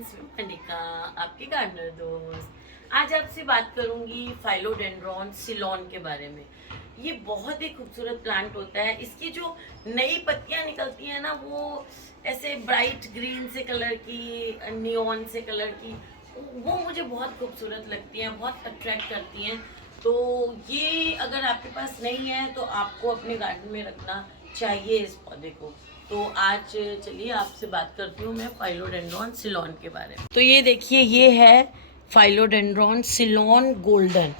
Friends, मैं मनिका, आपकी gardener दोस्त। आज आपसे बात करूंगी फाइलोडेंड्रॉन सिलोन के बारे में। ये बहुत ही खूबसूरत प्लांट होता है। इसकी जो नई पत्तियां निकलती हैं ना, वो ऐसे ब्राइट ग्रीन से कलर की, नियॉन से कलर की, वो मुझे बहुत खूबसूरत लगती हैं, बहुत अट्रैक्ट करती हैं। तो ये अगर आपके पास नहीं है तो आपको अपने गार्डन में रखना चाहिए इस पौधे को। तो आज चलिए आपसे बात करती हूँ मैं फाइलोडेंड्रॉन सिलोन के बारे में। तो ये देखिए, ये है फाइलोडेंड्रॉन सिलोन गोल्डन,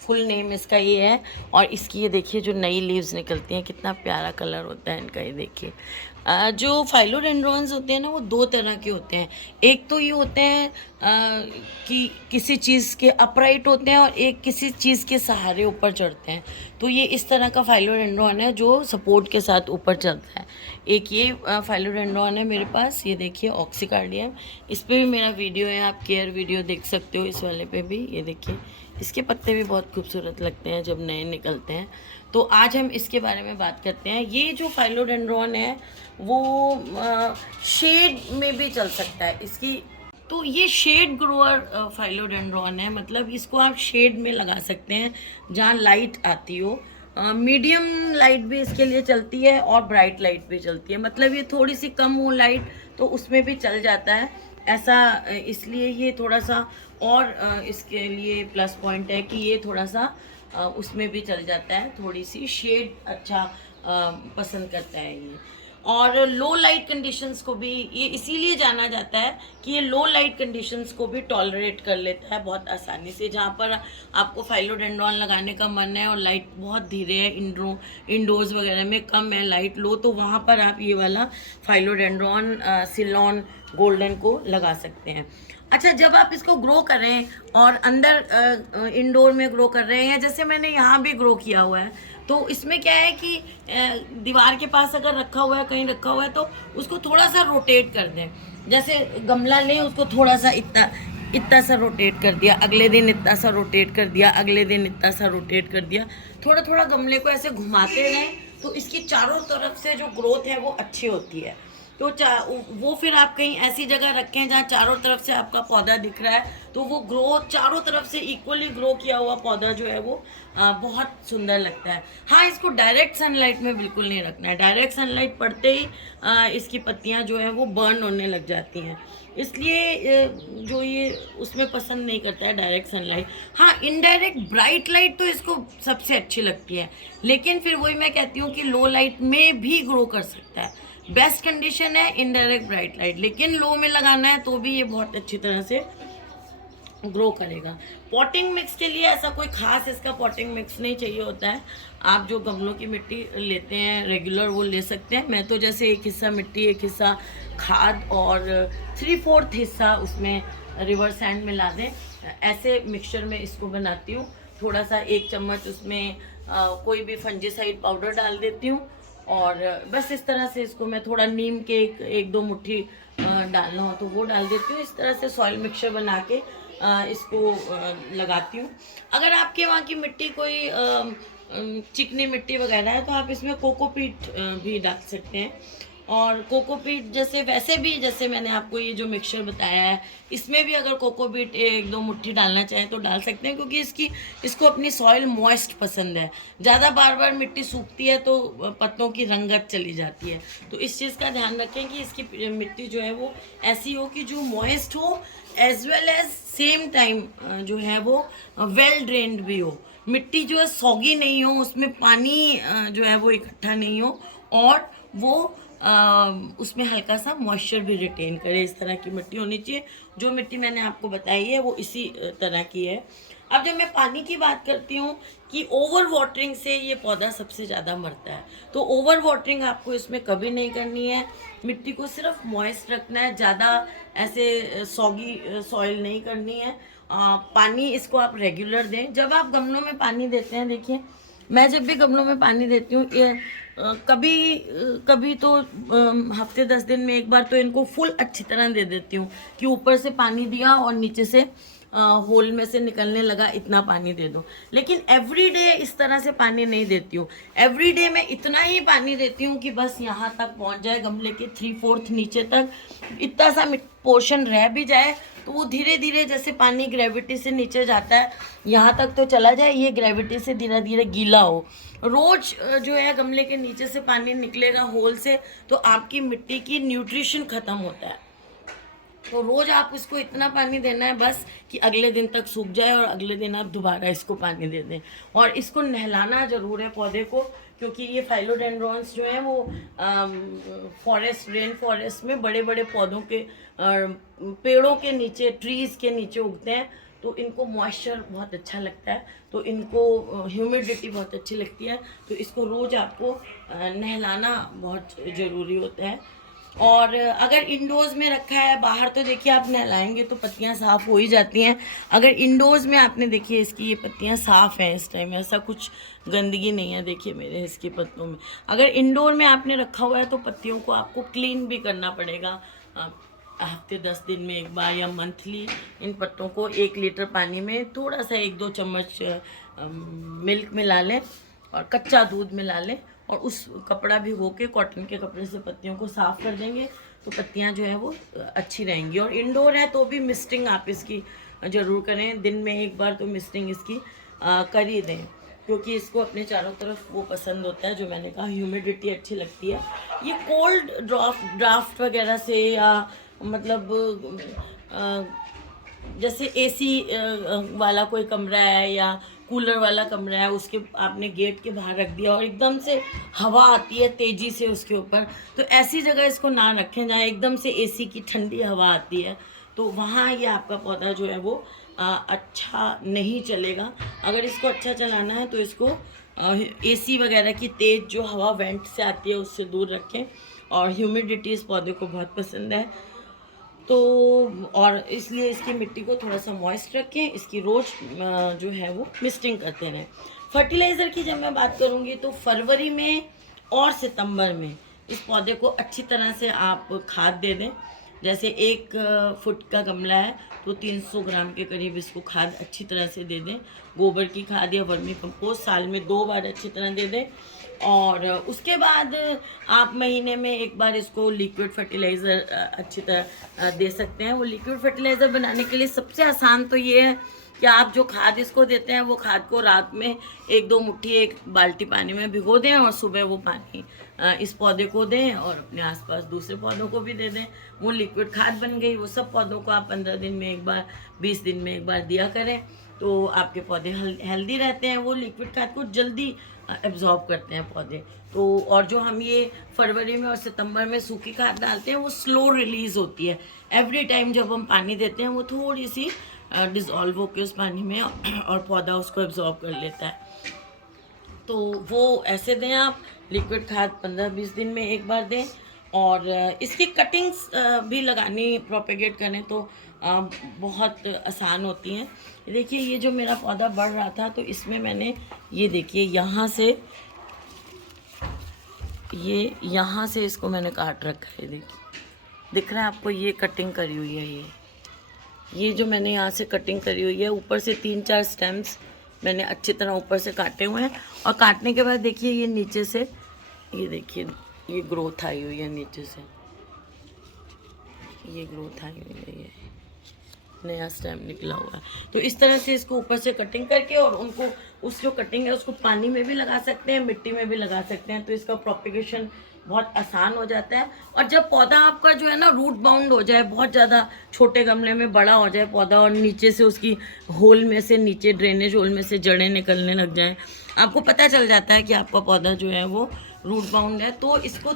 फुल नेम इसका ये है। और इसकी ये देखिए जो नई लीव्स निकलती हैं, कितना प्यारा कलर होता है इनका। ये देखिए, जो फाइलोडेंड्रॉन्स होते हैं ना, वो दो तरह के होते हैं। एक तो ये होते हैं कि किसी चीज़ के अपराइट होते हैं, और एक किसी चीज़ के सहारे ऊपर चढ़ते हैं। तो ये इस तरह का फाइलोडेंड्रॉन है जो सपोर्ट के साथ ऊपर चलता है। एक ये फाइलोडेंड्रॉन है मेरे पास, ये देखिए ऑक्सीकार्डियम। इस पर भी मेरा वीडियो है, आप केयर वीडियो देख सकते हो। इस वाले पे भी ये देखिए, इसके पत्ते भी बहुत खूबसूरत लगते हैं जब नए निकलते हैं। तो आज हम इसके बारे में बात करते हैं। ये जो फाइलोडेंड्रॉन है वो शेड में भी चल सकता है इसकी। तो ये शेड ग्रोअर फाइलोडेंड्रॉन है, मतलब इसको आप शेड में लगा सकते हैं जहाँ लाइट आती हो। मीडियम लाइट भी इसके लिए चलती है और ब्राइट लाइट भी चलती है। मतलब ये थोड़ी सी कम हो लाइट तो उसमें भी चल जाता है ऐसा। इसलिए ये थोड़ा सा और इसके लिए प्लस पॉइंट है कि ये थोड़ा सा उसमें भी चल जाता है। थोड़ी सी शेड अच्छा पसंद करता है ये। और लो लाइट कंडीशंस को भी ये इसीलिए जाना जाता है कि ये लो लाइट कंडीशंस को भी टॉलरेट कर लेता है बहुत आसानी से। जहाँ पर आपको फाइलोडेंड्रॉन लगाने का मन है और लाइट बहुत धीरे है, इंडोर्स वगैरह में कम है लाइट लो, तो वहाँ पर आप ये वाला फाइलोडेंड्रॉन सिलोन गोल्डन को लगा सकते हैं। अच्छा, जब आप इसको ग्रो करें और अंदर इंडोर में ग्रो कर रहे हैं, जैसे मैंने यहाँ भी ग्रो किया हुआ है, तो इसमें क्या है कि दीवार के पास अगर रखा हुआ है, कहीं रखा हुआ है, तो उसको थोड़ा सा रोटेट कर दें। जैसे गमला लें, उसको थोड़ा सा इतना इतना सा रोटेट कर दिया, अगले दिन इतना सा रोटेट कर दिया, अगले दिन इतना सा रोटेट कर दिया। थोड़ा थोड़ा गमले को ऐसे घुमाते रहें तो इसकी चारों तरफ से जो ग्रोथ है वो अच्छी होती है। तो वो फिर आप कहीं ऐसी जगह रखें जहाँ चारों तरफ से आपका पौधा दिख रहा है, तो वो ग्रो चारों तरफ से इक्वली ग्रो किया हुआ पौधा जो है वो बहुत सुंदर लगता है। हाँ, इसको डायरेक्ट सनलाइट में बिल्कुल नहीं रखना है। डायरेक्ट सनलाइट पड़ते ही इसकी पत्तियाँ जो है वो बर्न होने लग जाती हैं, इसलिए जो ये उसमें पसंद नहीं करता है डायरेक्ट सनलाइट। हाँ, इनडायरेक्ट ब्राइट लाइट तो इसको सबसे अच्छी लगती है, लेकिन फिर वही मैं कहती हूँ कि लो लाइट में भी ग्रो कर सकता है। बेस्ट कंडीशन है इनडायरेक्ट ब्राइट लाइट, लेकिन लो में लगाना है तो भी ये बहुत अच्छी तरह से ग्रो करेगा। पॉटिंग मिक्स के लिए ऐसा कोई खास इसका पॉटिंग मिक्स नहीं चाहिए होता है। आप जो गमलों की मिट्टी लेते हैं रेगुलर वो ले सकते हैं। मैं तो जैसे एक हिस्सा मिट्टी, एक हिस्सा खाद और 3/4 हिस्सा उसमें रिवर सैंड मिला दें, ऐसे मिक्सचर में इसको बनाती हूँ। थोड़ा सा 1 चम्मच उसमें कोई भी फंजीसाइड पाउडर डाल देती हूँ, और बस इस तरह से इसको मैं थोड़ा नीम के एक दो मुट्ठी डालना हो तो वो डाल देती हूँ। इस तरह से सॉइल मिक्सचर बना के इसको लगाती हूँ। अगर आपके वहाँ की मिट्टी कोई चिकनी मिट्टी वगैरह है तो आप इसमें कोकोपीट भी डाल सकते हैं। और कोकोपीट जैसे वैसे भी, जैसे मैंने आपको ये जो मिक्सचर बताया है, इसमें भी अगर कोकोपीट 1-2 मुट्ठी डालना चाहें तो डाल सकते हैं, क्योंकि इसको अपनी सॉइल मॉइस्ट पसंद है। ज़्यादा बार बार मिट्टी सूखती है तो पत्तों की रंगत चली जाती है। तो इस चीज़ का ध्यान रखें कि इसकी मिट्टी जो है वो ऐसी हो कि जो मॉइस्ट हो, as well as same time जो है वो वेल ड्रेन्ड भी हो। मिट्टी जो है सॉगी नहीं हो, उसमें पानी जो है वो इकट्ठा नहीं हो, और वो उसमें हल्का सा मॉइस्चर भी रिटेन करे। इस तरह की मिट्टी होनी चाहिए। जो मिट्टी मैंने आपको बताई है वो इसी तरह की है। अब जब मैं पानी की बात करती हूँ कि ओवर वाटरिंग से ये पौधा सबसे ज़्यादा मरता है, तो ओवर वाटरिंग आपको इसमें कभी नहीं करनी है। मिट्टी को सिर्फ मॉइस्ट रखना है, ज़्यादा ऐसे सॉगी सॉइल नहीं करनी है। पानी इसको आप रेगुलर दें। जब आप गमलों में पानी देते हैं, देखिए मैं जब भी गमलों में पानी देती हूँ, कभी तो हफ्ते 10 दिन में एक बार तो इनको फुल अच्छी तरह दे देती हूँ कि ऊपर से पानी दिया और नीचे से होल में से निकलने लगा, इतना पानी दे दो। लेकिन एवरी डे इस तरह से पानी नहीं देती हूँ। एवरी डे मैं इतना ही पानी देती हूँ कि बस यहाँ तक पहुँच जाए, गमले के 3/4 नीचे तक इतना सा पोर्शन रह भी जाए, तो वो धीरे धीरे जैसे पानी ग्रेविटी से नीचे जाता है यहाँ तक तो चला जाए, ये ग्रेविटी से धीरे धीरे गीला हो। रोज जो है गमले के नीचे से पानी निकलेगा होल से, तो आपकी मिट्टी की न्यूट्रिशन खत्म होता है। तो रोज आप उसको इतना पानी देना है बस कि अगले दिन तक सूख जाए, और अगले दिन आप दोबारा इसको पानी दे दें। और इसको नहलाना ज़रूर है पौधे को, क्योंकि ये फाइलोडेंड्रॉन्स जो हैं वो फॉरेस्ट, रेन फॉरेस्ट में बड़े बड़े पौधों के पेड़ों के नीचे, ट्रीज़ के नीचे उगते हैं, तो इनको मॉइस्चर बहुत अच्छा लगता है, तो इनको ह्यूमिडिटी बहुत अच्छी लगती है, तो इसको रोज़ आपको नहलाना बहुत ज़रूरी होता है। और अगर इंडोर्स में रखा है, बाहर तो देखिए आप नहलाएंगे तो पत्तियां साफ़ हो ही जाती हैं। अगर इंडोर्स में आपने देखिए इसकी ये पत्तियां साफ़ हैं इस टाइम, ऐसा कुछ गंदगी नहीं है देखिए मेरे इसके पत्तों में। अगर इंडोर में आपने रखा हुआ है तो पत्तियों को आपको क्लीन भी करना पड़ेगा, हफ्ते 10 दिन में एक बार या मंथली। इन पत्तों को 1 लीटर पानी में थोड़ा सा 1-2 चम्मच मिल्क मिला लें और कच्चा दूध मिला लें, और उस कपड़ा भिगो के कॉटन के कपड़े से पत्तियों को साफ़ कर देंगे, तो पत्तियां जो है वो अच्छी रहेंगी। और इंडोर है तो भी मिस्टिंग आप इसकी ज़रूर करें, दिन में एक बार तो मिस्टिंग इसकी कर ही दें, क्योंकि इसको अपने चारों तरफ वो पसंद होता है, जो मैंने कहा ह्यूमिडिटी अच्छी लगती है। ये कोल्ड ड्राफ्ट वगैरह से, या मतलब जैसे एसी वाला कोई कमरा है या कूलर वाला कमरा है, उसके आपने गेट के बाहर रख दिया और एकदम से हवा आती है तेज़ी से उसके ऊपर, तो ऐसी जगह इसको ना रखें जहाँ एकदम से एसी की ठंडी हवा आती है, तो वहाँ ये आपका पौधा जो है वो अच्छा नहीं चलेगा। अगर इसको अच्छा चलाना है तो इसको एसी वगैरह की तेज़ जो हवा वेंट से आती है उससे दूर रखें, और ह्यूमिडिटी इस पौधे को बहुत पसंद है, तो और इसलिए इसकी मिट्टी को थोड़ा सा मॉइस्ट रखें, इसकी रोज़ जो है वो मिस्टिंग करते रहें। फर्टिलाइज़र की जब मैं बात करूँगी तो फरवरी में और सितंबर में इस पौधे को अच्छी तरह से आप खाद दे दें। जैसे 1 फुट का गमला है तो 300 ग्राम के करीब इसको खाद अच्छी तरह से दे दें। गोबर की खाद या वर्मी कंपोस्ट साल में 2 बार अच्छी तरह दे दें, और उसके बाद आप महीने में एक बार इसको लिक्विड फर्टिलाइज़र अच्छी तरह दे सकते हैं। वो लिक्विड फर्टिलाइज़र बनाने के लिए सबसे आसान तो ये है कि आप जो खाद इसको देते हैं वो खाद को रात में 1-2 मुट्ठी 1 बाल्टी पानी में भिगो दें, और सुबह वो पानी इस पौधे को दें और अपने आसपास दूसरे पौधों को भी दे दें। वो लिक्विड खाद बन गई। वो सब पौधों को आप 15 दिन में एक बार, 20 दिन में एक बार दिया करें, तो आपके पौधे हेल्दी रहते हैं। वो लिक्विड खाद को जल्दी एब्जॉर्ब करते हैं पौधे। तो और जो हम ये फरवरी में और सितंबर में सूखी खाद डालते हैं वो स्लो रिलीज़ होती है। एवरी टाइम जब हम पानी देते हैं वो थोड़ी सी डिज़ोल्व होकर उस पानी में, और पौधा उसको एब्जॉर्ब कर लेता है। तो वो ऐसे दें आप, लिक्विड खाद 15-20 दिन में एक बार दें, और इसकी कटिंग्स भी लगानी, प्रोपेगेट करें तो बहुत आसान होती हैं। देखिए ये जो मेरा पौधा बढ़ रहा था तो इसमें मैंने ये देखिए यहाँ से इसको मैंने काट रखा है। देखिए दिख रहा है आपको, ये कटिंग करी हुई है। ये जो मैंने यहाँ से कटिंग करी हुई है, ऊपर से 3-4 स्टेम्स मैंने अच्छी तरह ऊपर से काटे हुए हैं, और काटने के बाद देखिए ये नीचे से, ये देखिए ये ग्रोथ आई हुई है नीचे से, ये ग्रोथ आई हुई है, ये नया स्टेम निकला हुआ है। तो इस तरह से इसको ऊपर से कटिंग करके, और उनको उस जो कटिंग है उसको पानी में भी लगा सकते हैं, मिट्टी में भी लगा सकते हैं, तो इसका प्रोपेगेशन बहुत आसान हो जाता है। और जब पौधा आपका जो है ना रूट बाउंड हो जाए, बहुत ज़्यादा छोटे गमले में बड़ा हो जाए पौधा, और नीचे से उसकी होल में से, नीचे ड्रेनेज होल में से जड़ें निकलने लग जाएं, आपको पता चल जाता है कि आपका पौधा जो है वो रूट बाउंड है, तो इसको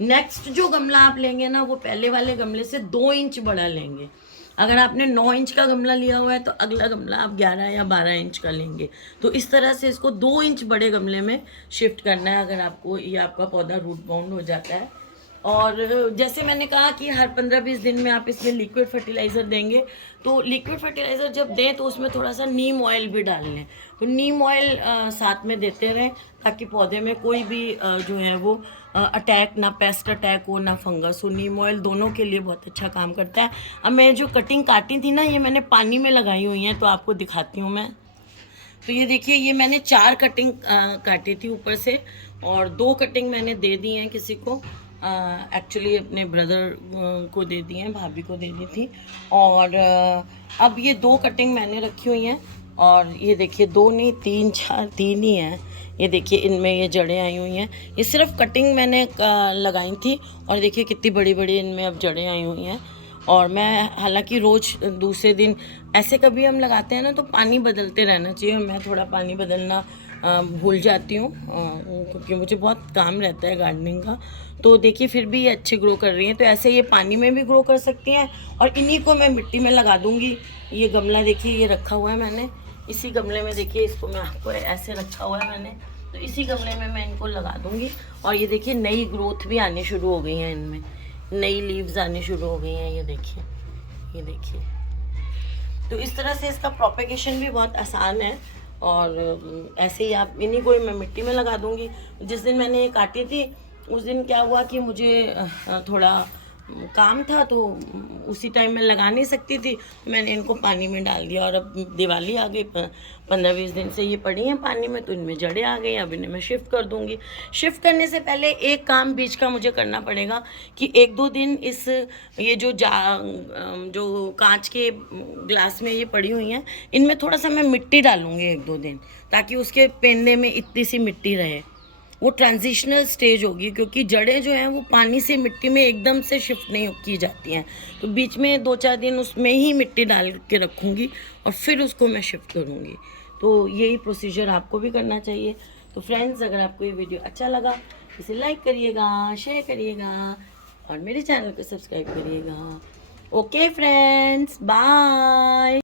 नेक्स्ट जो गमला आप लेंगे ना वो पहले वाले गमले से 2 इंच बड़ा लेंगे। अगर आपने 9 इंच का गमला लिया हुआ है तो अगला गमला आप 11 या 12 इंच का लेंगे। तो इस तरह से इसको 2 इंच बड़े गमले में शिफ्ट करना है, अगर आपको ये आपका पौधा रूट बाउंड हो जाता है। और जैसे मैंने कहा कि हर 15-20 दिन में आप इसमें लिक्विड फर्टिलाइज़र देंगे, तो लिक्विड फर्टिलाइज़र जब दें तो उसमें थोड़ा सा नीम ऑयल भी डाल लें। तो नीम ऑयल साथ में देते रहें ताकि पौधे में कोई भी जो है वो अटैक, ना पेस्ट अटैक हो ना फंगस हो। नीम ऑयल दोनों के लिए बहुत अच्छा काम करता है। अब मैं जो कटिंग काटी थी ना, ये मैंने पानी में लगाई हुई हैं, तो आपको दिखाती हूँ मैं। तो ये देखिए, ये मैंने 4 कटिंग काटी थी ऊपर से, और 2 कटिंग मैंने दे दी हैं किसी को, एक्चुअली अपने ब्रदर को दे दी हैं, भाभी को दे दी थी। और अब ये 2 कटिंग मैंने रखी हुई हैं, और ये देखिए 2 नहीं 3 4 3 ही हैं। ये देखिए इनमें ये जड़ें आई हुई हैं। ये सिर्फ कटिंग मैंने लगाई थी, और देखिए कितनी बड़ी बड़ी इनमें अब जड़ें आई हुई हैं। और मैं हालांकि रोज़ दूसरे दिन ऐसे कभी हम लगाते हैं ना, तो पानी बदलते रहना चाहिए। मैं थोड़ा पानी बदलना भूल जाती हूँ, क्योंकि मुझे बहुत काम रहता है गार्डनिंग का। तो देखिए फिर भी ये अच्छे ग्रो कर रही हैं। तो ऐसे ये पानी में भी ग्रो कर सकती हैं, और इन्हीं को मैं मिट्टी में लगा दूँगी। ये गमला देखिए ये रखा हुआ है मैंने, इसी गमले में देखिए, इसको मैं आपको ऐसे रखा हुआ है मैंने, तो इसी गमले में मैं इनको लगा दूँगी। और ये देखिए नई ग्रोथ भी आनी शुरू हो गई हैं इनमें, नई लीव्स आनी शुरू हो गई हैं। ये देखिए, ये देखिए। तो इस तरह से इसका प्रोपेगेशन भी बहुत आसान है। और ऐसे ही आप इन्हीं को मैं मिट्टी में लगा दूंगी। जिस दिन मैंने ये काटी थी, उस दिन क्या हुआ कि मुझे थोड़ा काम था, तो उसी टाइम में लगा नहीं सकती थी, मैंने इनको पानी में डाल दिया। और अब दिवाली आ गई, 15-20 दिन से ये पड़ी हैं पानी में, तो इनमें जड़ें आ गई। अब इन्हें मैं शिफ्ट कर दूंगी। शिफ्ट करने से पहले एक काम बीच का मुझे करना पड़ेगा कि 1-2 दिन इस ये जो कांच के ग्लास में ये पड़ी हुई हैं, इनमें थोड़ा सा मैं मिट्टी डालूंगी 1-2 दिन, ताकि उसके पेंदे में इतनी सी मिट्टी रहे। वो ट्रांजिशनल स्टेज होगी, क्योंकि जड़ें जो हैं वो पानी से मिट्टी में एकदम से शिफ्ट नहीं की जाती हैं। तो बीच में 2-4 दिन उसमें ही मिट्टी डाल के रखूँगी, और फिर उसको मैं शिफ्ट करूँगी। तो यही प्रोसीजर आपको भी करना चाहिए। तो फ्रेंड्स, अगर आपको ये वीडियो अच्छा लगा, इसे लाइक करिएगा, शेयर करिएगा, और मेरे चैनल को सब्सक्राइब करिएगा। Okay friends, bye.